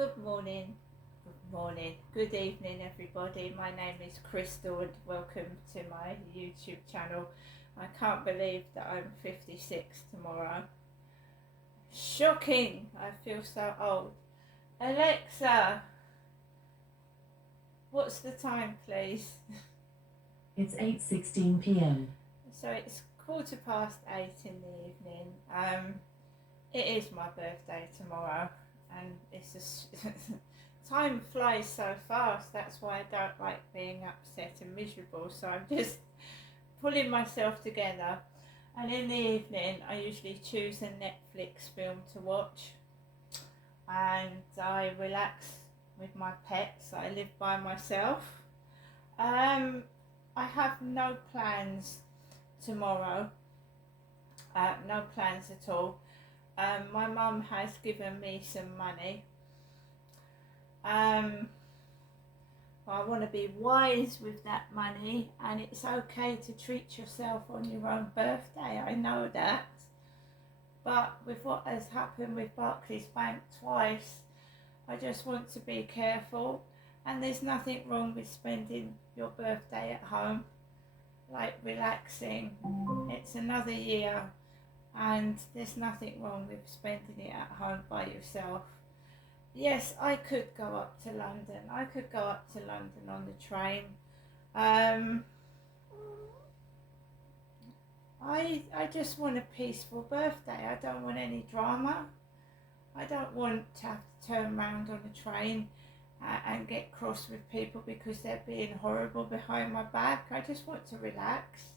Good evening, everybody. My name is Crystal, and welcome to my YouTube channel. I can't believe that I'm 56 tomorrow. Shocking! I feel so old. Alexa, what's the time, please? It's 8:16 p.m. So it's 8:15 in the evening. It is my birthday tomorrow, and it's just time flies so fast. That's why I don't like being upset and miserable. So I'm just pulling myself together. And in the evening, I usually choose a Netflix film to watch, and I relax with my pets. I live by myself. I have no plans tomorrow. No plans at all. My mum has given me some money. I want to be wise with that money, and it's okay to treat yourself on your own birthday. I know that. But with what has happened with Barclays Bank twice, I just want to be careful. And there's nothing wrong with spending your birthday at home, like relaxing. It's another year, and there's nothing wrong with spending it at home by yourself. Yes, I could go up to London. I could go up to London on the train. I just want a peaceful birthday. I don't want any drama. I don't want to have to turn around on a train and get cross with people because they're being horrible behind my back. I just want to relax.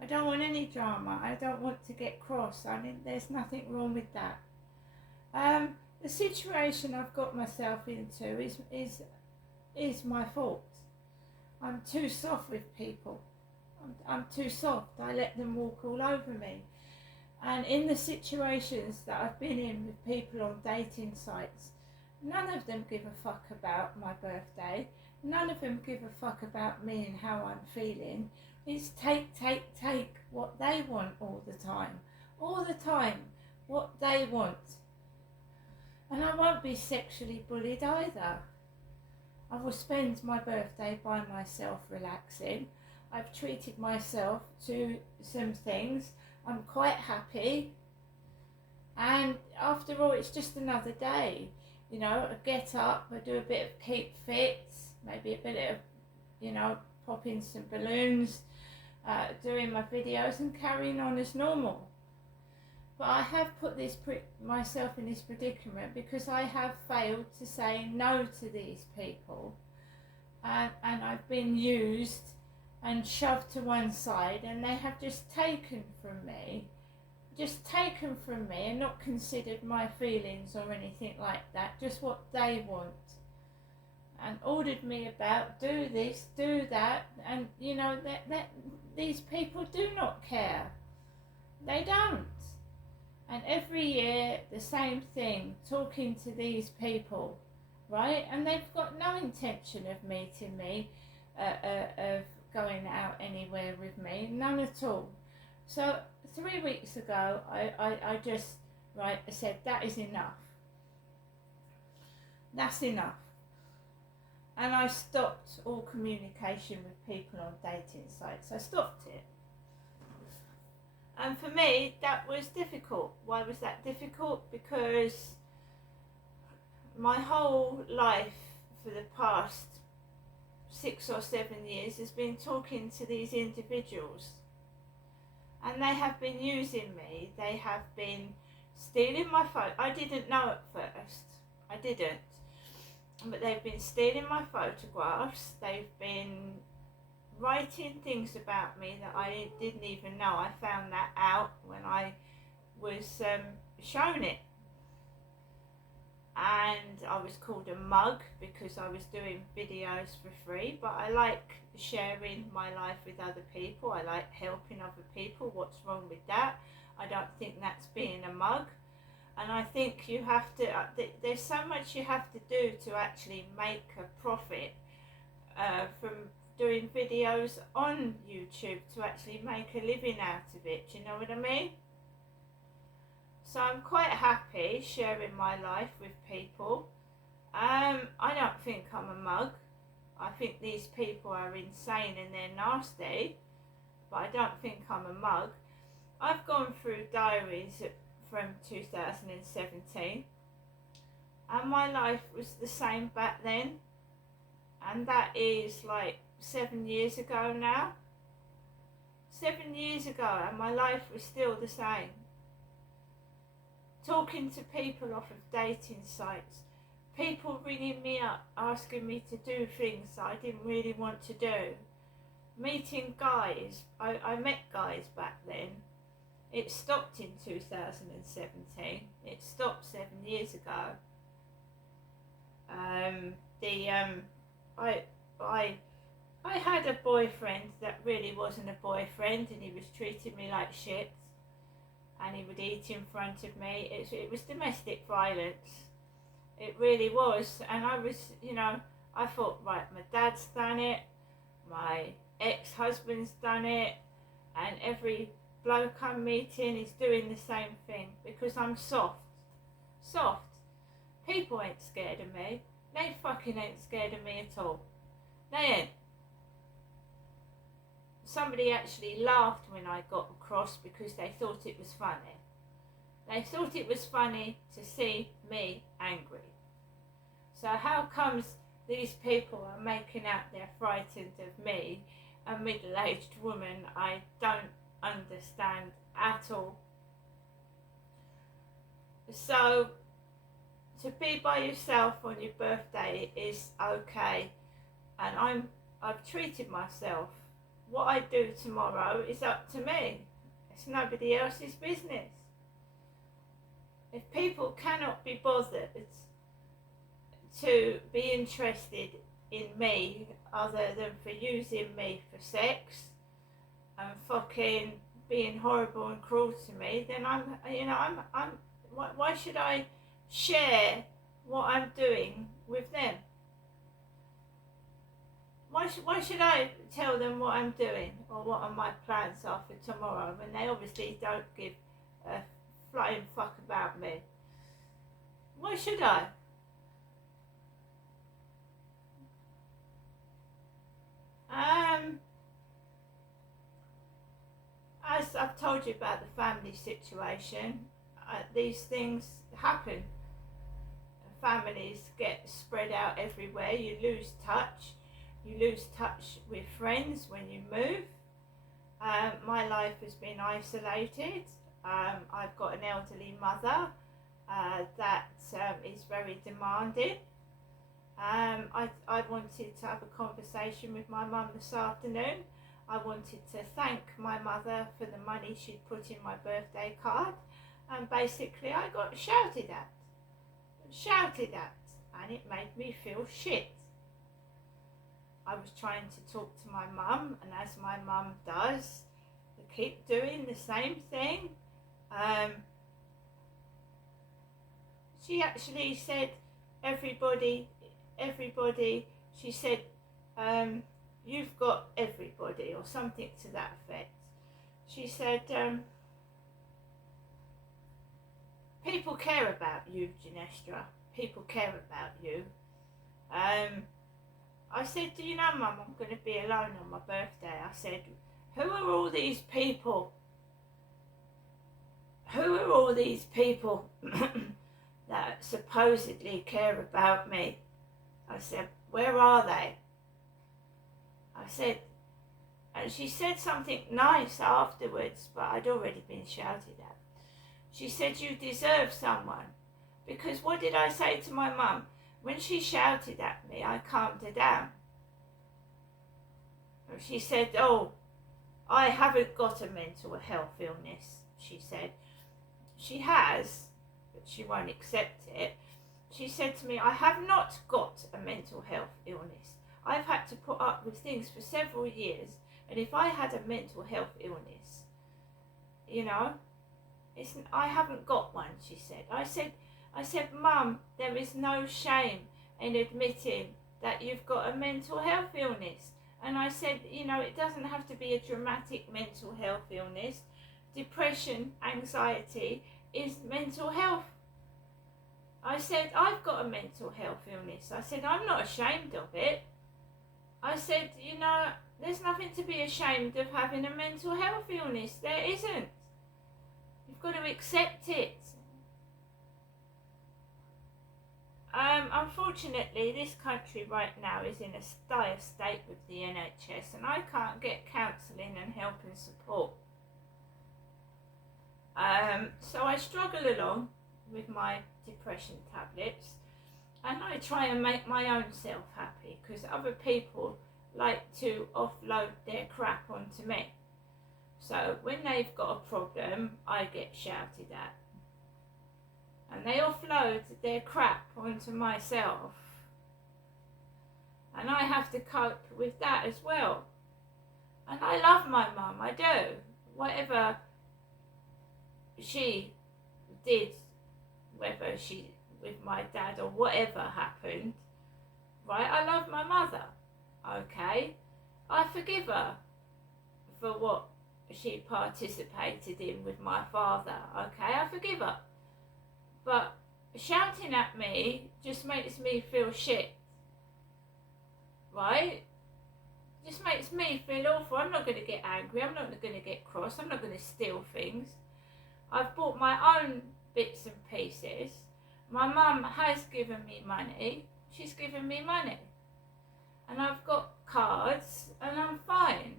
I don't want any drama. I don't want to get cross. I mean, there's nothing wrong with that. The situation I've got myself into is my fault. I'm too soft with people. I'm too soft. I let them walk all over me. And in the situations that I've been in with people on dating sites, none of them give a fuck about my birthday. None of them give a fuck about me and how I'm feeling. It's take what they want all the time. All the time, what they want. And I won't be sexually bullied either. I will spend my birthday by myself relaxing. I've treated myself to some things. I'm quite happy. And after all, it's just another day. You know, I get up, I do a bit of keep fit, maybe a bit of, popping some balloons, doing my videos and carrying on as normal. But I have put myself in this predicament because I have failed to say no to these people. And I've been used and shoved to one side, and they have just taken from me and not considered my feelings or anything like that, just what they want, and ordered me about, do this, do that, and that these people do not care. They don't. And every year the same thing, talking to these people, right? And they've got no intention of meeting me, of going out anywhere with me, none at all. So 3 weeks ago, I just, I said, that is enough. That's enough. And I stopped all communication with people on dating sites. I stopped it. And for me, that was difficult. Why was that difficult? Because my whole life for the past 6 or 7 years has been talking to these individuals. And they have been using me. They have been stealing my phone. I didn't know at first. I didn't. But they've been stealing my photographs. They've been writing things about me that I didn't even know. I found that out when I was shown it. And I was called a mug because I was doing videos for free, but I like sharing my life with other people. I like helping other people. What's wrong with that? I don't think that's being a mug. And I think you have to, there's so much you have to do to actually make a profit from doing videos on YouTube, to actually make a living out of it. Do you know what I mean? So I'm quite happy sharing my life with people. I don't think I'm a mug. I think these people are insane and they're nasty, but I don't think I'm a mug. I've gone through diaries from 2017, and my life was the same back then, and that is like 7 years ago now. 7 years ago, and my life was still the same. Talking to people off of dating sites, people ringing me up asking me to do things that I didn't really want to do. Meeting guys, I met guys back then. It stopped in 2017. It stopped 7 years ago. I had a boyfriend that really wasn't a boyfriend, and he was treating me like shit, and he would eat in front of me. It was domestic violence. It really was. And I was, I thought, right, my dad's done it, my ex-husband's done it, and every bloke I'm meeting is doing the same thing because I'm soft. Soft. People ain't scared of me. They fucking ain't scared of me at all. They ain't. Somebody actually laughed when I got across because they thought it was funny. They thought it was funny to see me angry. So how comes these people are making out they're frightened of me, a middle-aged woman? I don't understand at all. So to be by yourself on your birthday is okay, and I've treated myself. What I do tomorrow is up to me. It's nobody else's business. If people cannot be bothered to be interested in me other than for using me for sex and fucking being horrible and cruel to me, then why should I share what I'm doing with them? Why should I tell them what I'm doing or what my plans are for tomorrow when they obviously don't give a flying fuck about me? Why should I? As I've told you about the family situation, these things happen. Families get spread out everywhere. You lose touch. You lose touch with friends when you move. My life has been isolated. I've got an elderly mother that is very demanding. I wanted to have a conversation with my mum this afternoon. I wanted to thank my mother for the money she'd put in my birthday card, and basically I got shouted at, and it made me feel shit. I was trying to talk to my mum, and as my mum does, they keep doing the same thing. She actually said, everybody, she said, you've got everybody, or something to that effect. She said, people care about you, Ginestra. People care about you. I said, do you know, Mum, I'm going to be alone on my birthday. I said, who are all these people? Who are all these people that supposedly care about me? I said, where are they? I said, and she said something nice afterwards, but I'd already been shouted at. She said, you deserve someone. Because what did I say to my mum? When she shouted at me, I calmed her down. She said, oh, I haven't got a mental health illness, she said. She has, but she won't accept it. She said to me, I have not got a mental health illness. I've had to put up with things for several years, and if I had a mental health illness, I haven't got one, she said. I said, Mum, there is no shame in admitting that you've got a mental health illness. And I said, it doesn't have to be a dramatic mental health illness. Depression, anxiety is mental health. I I said, I've got a mental health illness. I said, I'm not ashamed of it. I said, you know, there's nothing to be ashamed of having a mental health illness. There isn't. You've got to accept it. Unfortunately, this country right now is in a dire state with the NHS, and I can't get counselling and help and support. So I struggle along with my depression tablets, and I try and make my own self happy, because other people like to offload their crap onto me. So when they've got a problem, I get shouted at. And they offload their crap onto myself. And I have to cope with that as well. And I love my mum, I do. Whatever she did, whether she with my dad or whatever happened, right, I love my mother, okay? I forgive her for what she participated in with my father, okay? I forgive her. But shouting at me just makes me feel shit, right? Just makes me feel awful. I'm not going to get angry, I'm not going to get cross, I'm not going to steal things. I've bought my own bits and pieces. My mum has given me money, she's given me money. And I've got cards and I'm fine.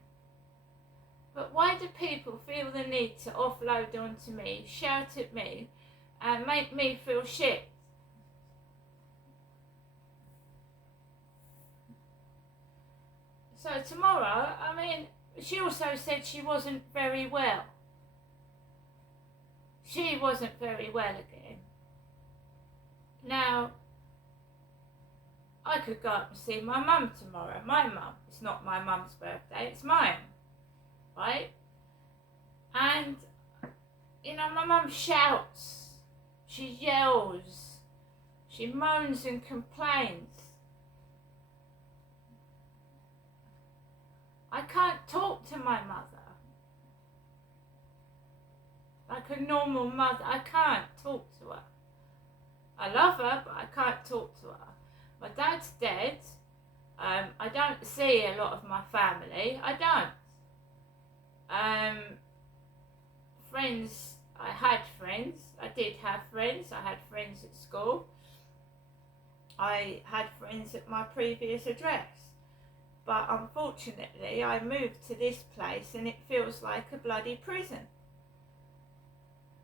But why do people feel the need to offload onto me, shout at me, and make me feel shit? So tomorrow, I mean, she also said she wasn't very well. She wasn't very well again. Now, I could go up and see my mum tomorrow. My mum. It's not my mum's birthday, it's mine. Right? And, you know, my mum shouts. She yells. She moans and complains. I can't talk to my mother like a normal mother. I can't talk to her. I love her, but I can't talk to her. My dad's dead. I don't see a lot of my family. I don't. Friends, I had friends. I did have friends. I had friends at school. I had friends at my previous address. But unfortunately, I moved to this place and it feels like a bloody prison.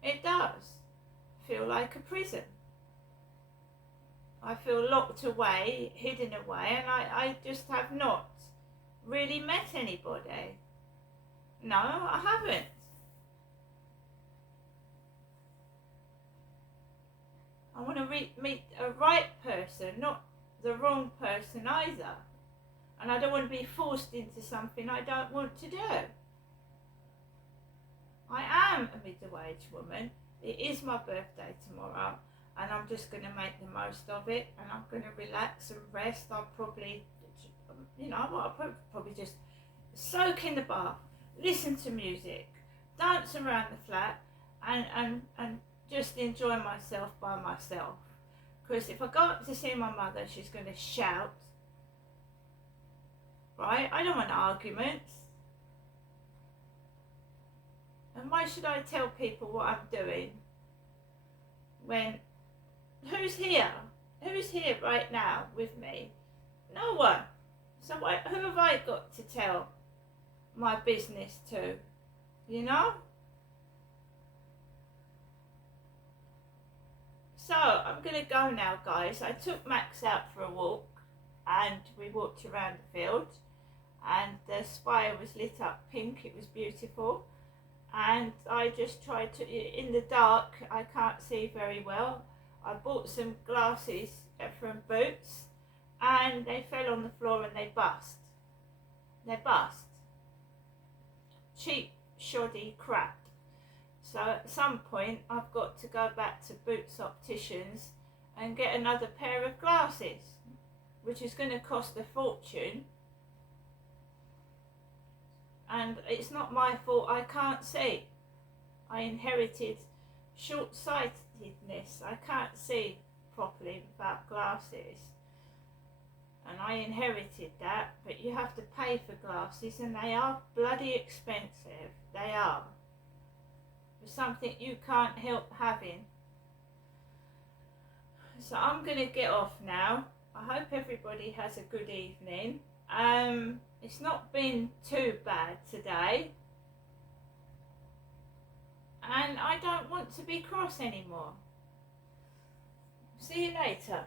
It does feel like a prison. I feel locked away, hidden away, and I just have not really met anybody. No, I haven't. I want to meet a right person, not the wrong person either. And I don't want to be forced into something I don't want to do. I am a middle-aged woman. It is my birthday tomorrow, and I'm just going to make the most of it, and I'm going to relax and rest. I'll probably, you know, I'll probably just soak in the bath, listen to music, dance around the flat, and just enjoy myself by myself. Because if I go up to see my mother, she's going to shout. Right? I don't want arguments. And why should I tell people what I'm doing when who's here? Who's here right now with me? No one. So who have I got to tell my business to? You know? So I'm going to go now, guys. I took Max out for a walk and we walked around the field, and the spire was lit up pink. It was beautiful. And I just tried to, in the dark, I can't see very well. I bought some glasses from Boots, and they fell on the floor and they bust. They bust. Cheap, shoddy crap. So at some point I've got to go back to Boots Opticians and get another pair of glasses, which is going to cost a fortune. And it's not my fault I can't see. I inherited short-sightedness. I can't see properly without glasses. And I inherited that, but you have to pay for glasses and they are bloody expensive. They are. For something you can't help having. So I'm going to get off now. I hope everybody has a good evening. It's not been too bad today. And I don't want to be cross anymore. See you later.